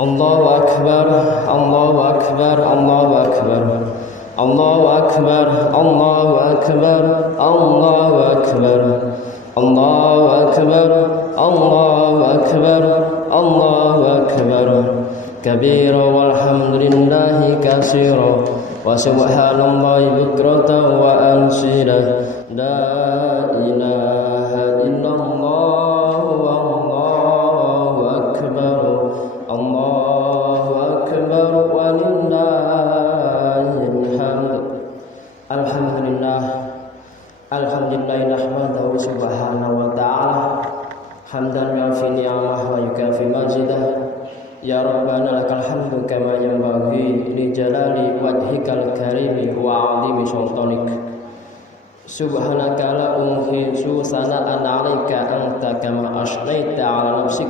Allahu Akbar, Allahu Akbar, Allahu Akbar, Allahu Akbar, Allahu Akbar, Allahu Akbar, Allahu Akbar, Allahu Akbar, Allahu Akbar, kabira walhamdulillahi katsira wa subhanallahi bukratan wa asila, la ilaha illallah wallahu akbar, Allahu akbar walillahil hamd. Alhamdulillah, alhamdulillah nahmaduhu subhanahu wa ta'ala hamdan yu'affi ni'amah wa yukafi majidah. Ya Rabbana lakal hamdu kama yanbaghi li jalali wajhikal karimi wa 'azimi sultanik. Subhanaka la umhisu sana'an 'alaika anta kama asnaita 'ala nafsik.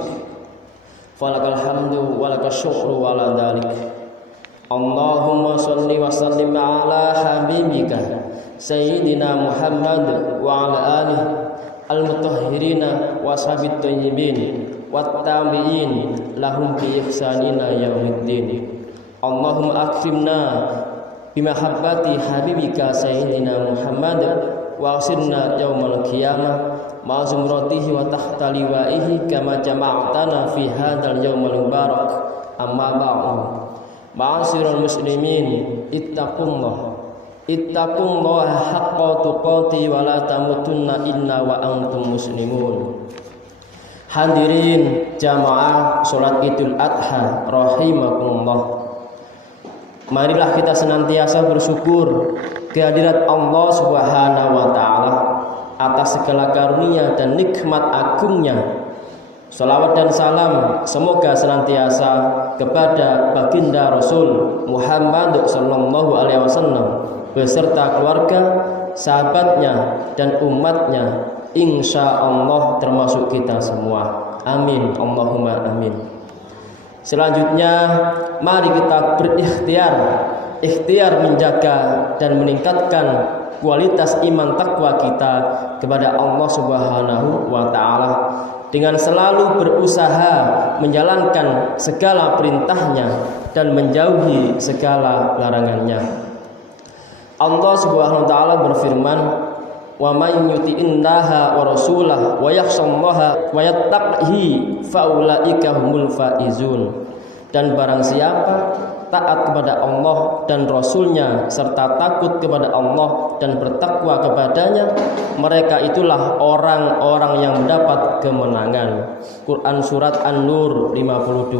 Falakal hamdu walakal syukru wala dalik. Allahumma shalli wa sallim 'ala habibika sayyidina Muhammad wa 'ala alihi al-mutahhirina wa sahbit thayyibin wattabi'in lahum bi ihsanina yaumiddin. Allahumma akrimna bimahabbati habibika sayyidina Muhammad wa asirna yaumal qiyamah ma zumratihi wa tahta liwaihi kama jama'tana fi hadzal yaumal mubarak. Amma ba'du, ma'asyiral muslimin, ittaqullaha haqqa tuqati wa la tamutunna illa wa antum muslimun. Hadirin jamaah salat Idul Adha rahimakumullah. Marilah kita senantiasa bersyukur kehadirat Allah Subhanahu wa taala atas segala karunia dan nikmat agungnya. Salawat dan salam semoga senantiasa kepada baginda Rasul Muhammad sallallahu alaihi wasallam beserta keluarga, sahabatnya dan umatnya, insya Allah termasuk kita semua. Amin, Allahumma amin. Selanjutnya mari kita berikhtiar menjaga dan meningkatkan kualitas iman takwa kita kepada Allah Subhanahu wa ta'ala dengan selalu berusaha menjalankan segala perintahnya dan menjauhi segala larangannya. Allah Subhanahu wa ta'ala berfirman, wa may yuti'illaha wa rasulahu wa yakhshallaha wa yattaqihi faulaika humul faizun. Dan barang siapa taat kepada Allah dan Rasulnya serta takut kepada Allah dan bertakwa kepadanya, mereka itulah orang-orang yang mendapat kemenangan. Quran surat An-Nur 52.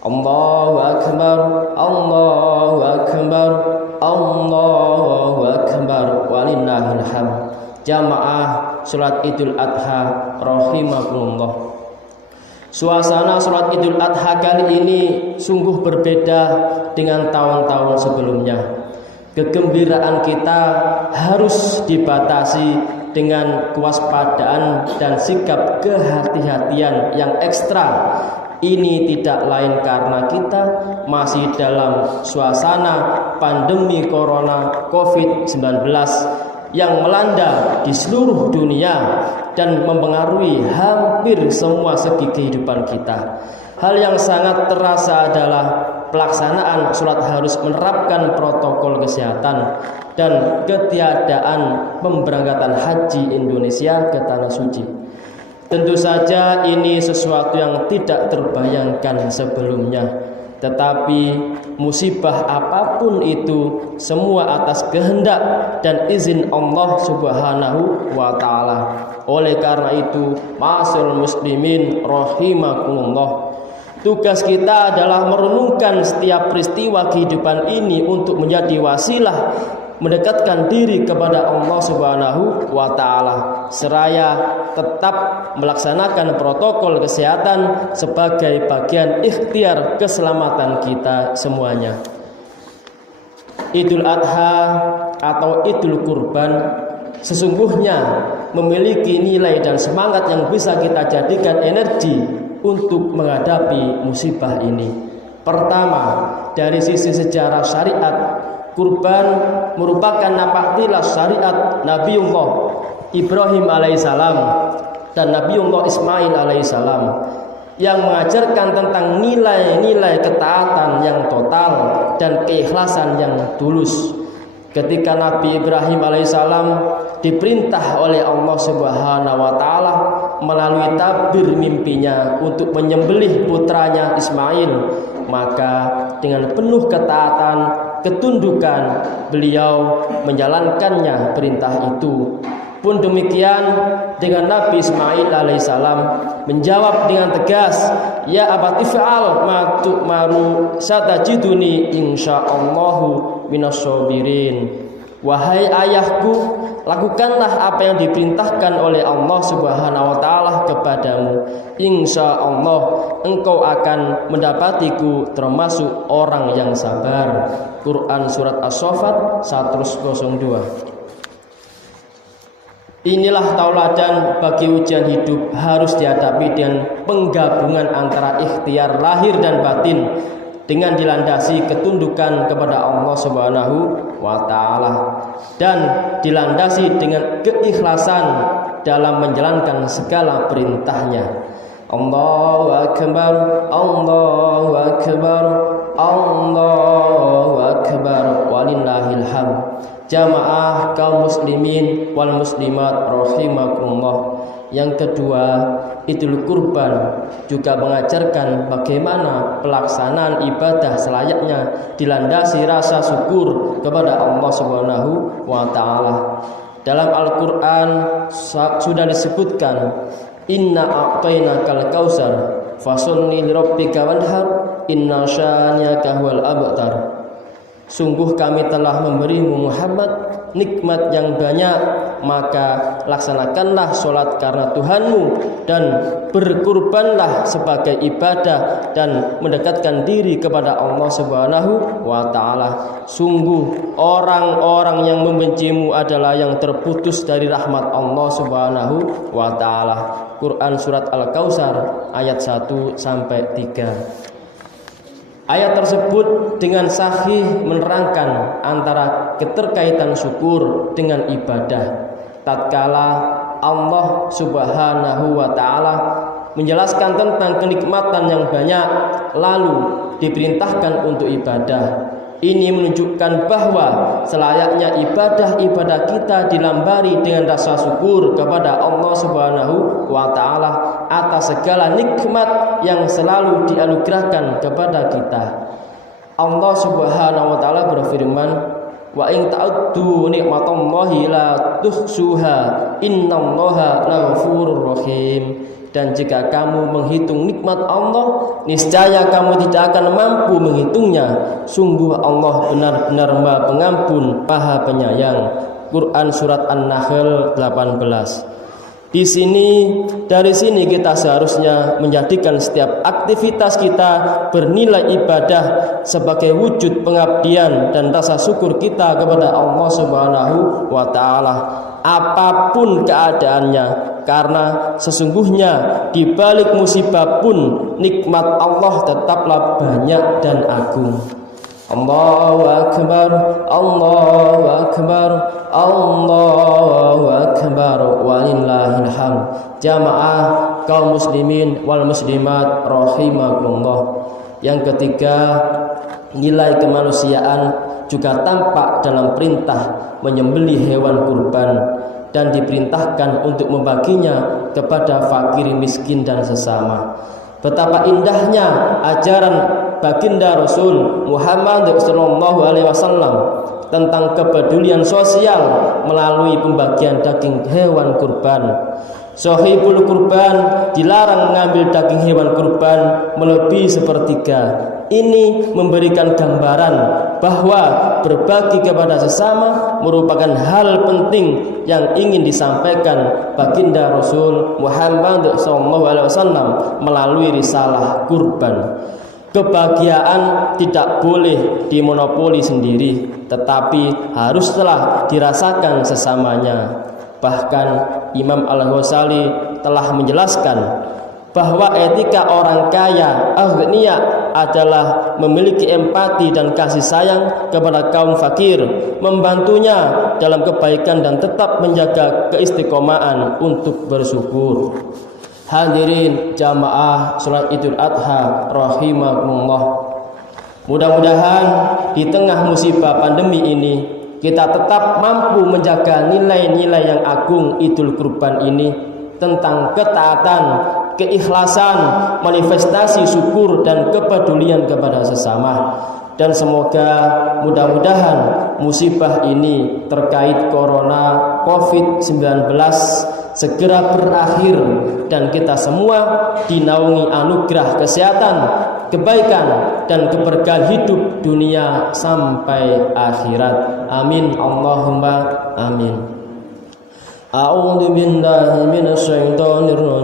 Allahu Akbar, Allahu Akbar, Allahu Akbar walillahil hamd. Jamaah salat Idul Adha rahimakumullah. Suasana salat Idul Adha kali ini sungguh berbeda dengan tahun-tahun sebelumnya. Kegembiraan kita harus dibatasi dengan kewaspadaan dan sikap kehati-hatian yang ekstra. Ini tidak lain karena kita masih dalam suasana pandemi corona COVID-19 yang melanda di seluruh dunia dan mempengaruhi hampir semua segi kehidupan kita. Hal yang sangat terasa adalah pelaksanaan sholat harus menerapkan protokol kesehatan dan ketiadaan pemberangkatan haji Indonesia ke tanah suci. Tentu saja ini sesuatu yang tidak terbayangkan sebelumnya. Tetapi musibah apapun itu semua atas kehendak dan izin Allah Subhanahu wa ta'ala. Oleh karena itu, ma'asyiral muslimin rahimakumullah, tugas kita adalah merenungkan setiap peristiwa kehidupan ini untuk menjadi wasilah mendekatkan diri kepada Allah Subhanahu wa ta'ala, seraya tetap melaksanakan protokol kesehatan sebagai bagian ikhtiar keselamatan kita semuanya. Idul Adha atau Idul Kurban sesungguhnya memiliki nilai dan semangat yang bisa kita jadikan energi untuk menghadapi musibah ini. Pertama, dari sisi sejarah syariat, kurban merupakan napaktilas syariat Nabiullah Ibrahim alaihissalam dan Nabiullah Ismail alaihissalam yang mengajarkan tentang nilai-nilai ketaatan yang total dan keikhlasan yang tulus. Ketika Nabi Ibrahim alaihissalam diperintah oleh Allah Subhanahu wa taala melalui tabir mimpinya untuk menyembelih putranya Ismail, maka dengan penuh ketaatan, ketundukan beliau menjalankannya perintah itu. Pun demikian dengan Nabi Ismail alaihissalam menjawab dengan tegas, ya abati fa'al ma tu'maru satajiduni insyaallahu minasyabirin. Wahai ayahku, lakukanlah apa yang diperintahkan oleh Allah Subhanahu wa taala kepadamu. Insyaallah engkau akan mendapatiku termasuk orang yang sabar. Quran surat As-Saffat 102. Inilah tauladan bagi ujian hidup harus dihadapi dengan penggabungan antara ikhtiar lahir dan batin dengan dilandasi ketundukan kepada Allah Subhanahu wa taala dan dilandasi dengan keikhlasan dalam menjalankan segala perintahnya. Allahu akbar, Allahu akbar, Allahu akbar, walillahil hamd. Jamaah kaum muslimin wal muslimat rahimakumullah. Yang kedua, Idul Kurban juga mengajarkan bagaimana pelaksanaan ibadah selayaknya dilandasi rasa syukur kepada Allah Subhanahu wa taala. Dalam Al-Qur'an sudah disebutkan, inna a'tainakal kautsar fasholli lirabbika wanhar inna syani'aka huwal abtar. Sungguh kami telah memberimu Muhammad nikmat yang banyak, maka laksanakanlah sholat karena Tuhanmu dan berkurbanlah sebagai ibadah dan mendekatkan diri kepada Allah Subhanahu wa taala. Sungguh orang-orang yang membencimu adalah yang terputus dari rahmat Allah Subhanahu wa taala. Quran surat Al-Kautsar ayat 1 sampai 3. Ayat tersebut dengan sahih menerangkan antara keterkaitan syukur dengan ibadah. Tatkala Allah Subhanahu wa taala menjelaskan tentang kenikmatan yang banyak lalu diperintahkan untuk ibadah. Ini menunjukkan bahwa selayaknya ibadah-ibadah kita dilambari dengan rasa syukur kepada Allah Subhanahu wa taala atas segala nikmat yang selalu dianugerahkan kepada kita. Allah Subhanahu wa taala berfirman, wa in ta'uddu nikmatallahi la tuhsuha innallaha laghafurur rahim. Dan jika kamu menghitung nikmat Allah, niscaya kamu tidak akan mampu menghitungnya. Sungguh Allah benar-benar Maha Pengampun, Maha Penyayang. Quran surat An-Nahl 18. Dari sini kita seharusnya menjadikan setiap aktivitas kita bernilai ibadah sebagai wujud pengabdian dan rasa syukur kita kepada Allah Subhanahu wa taala apapun keadaannya, karena sesungguhnya di balik musibah pun nikmat Allah tetaplah banyak dan agung. Allahu akbar, Allahu akbar, Allahu akbar, walillahil hamd. Jamaah kaum muslimin wal muslimat rahimakumullah. Yang ketiga, nilai kemanusiaan juga tampak dalam perintah menyembelih hewan kurban dan diperintahkan untuk membaginya kepada fakir, miskin dan sesama. Betapa indahnya ajaran baginda Rasul Muhammad SAW tentang kepedulian sosial melalui pembagian daging hewan kurban. Sahibul kurban dilarang mengambil daging hewan kurban melebihi sepertiga. Ini memberikan gambaran bahwa berbagi kepada sesama merupakan hal penting yang ingin disampaikan baginda Rasul Muhammad SAW melalui risalah kurban. Kebahagiaan tidak boleh dimonopoli sendiri, tetapi haruslah dirasakan sesamanya. Bahkan Imam Al-Ghazali telah menjelaskan bahwa etika orang kaya, aghnia, adalah memiliki empati dan kasih sayang kepada kaum fakir, membantunya dalam kebaikan dan tetap menjaga keistiqomahan untuk bersyukur. Hadirin jamaah salat Idul Adha rahimakumullah. Mudah-mudahan di tengah musibah pandemi ini kita tetap mampu menjaga nilai-nilai yang agung Idul Kurban ini tentang ketaatan, keikhlasan, manifestasi syukur dan kepedulian kepada sesama. Dan semoga mudah-mudahan musibah ini terkait corona COVID-19 segera berakhir dan kita semua dinaungi anugerah kesehatan, kebaikan dan keberkahan hidup dunia sampai akhirat. Amin Allahumma amin. A'udzu billahi minasyaitonir rajim.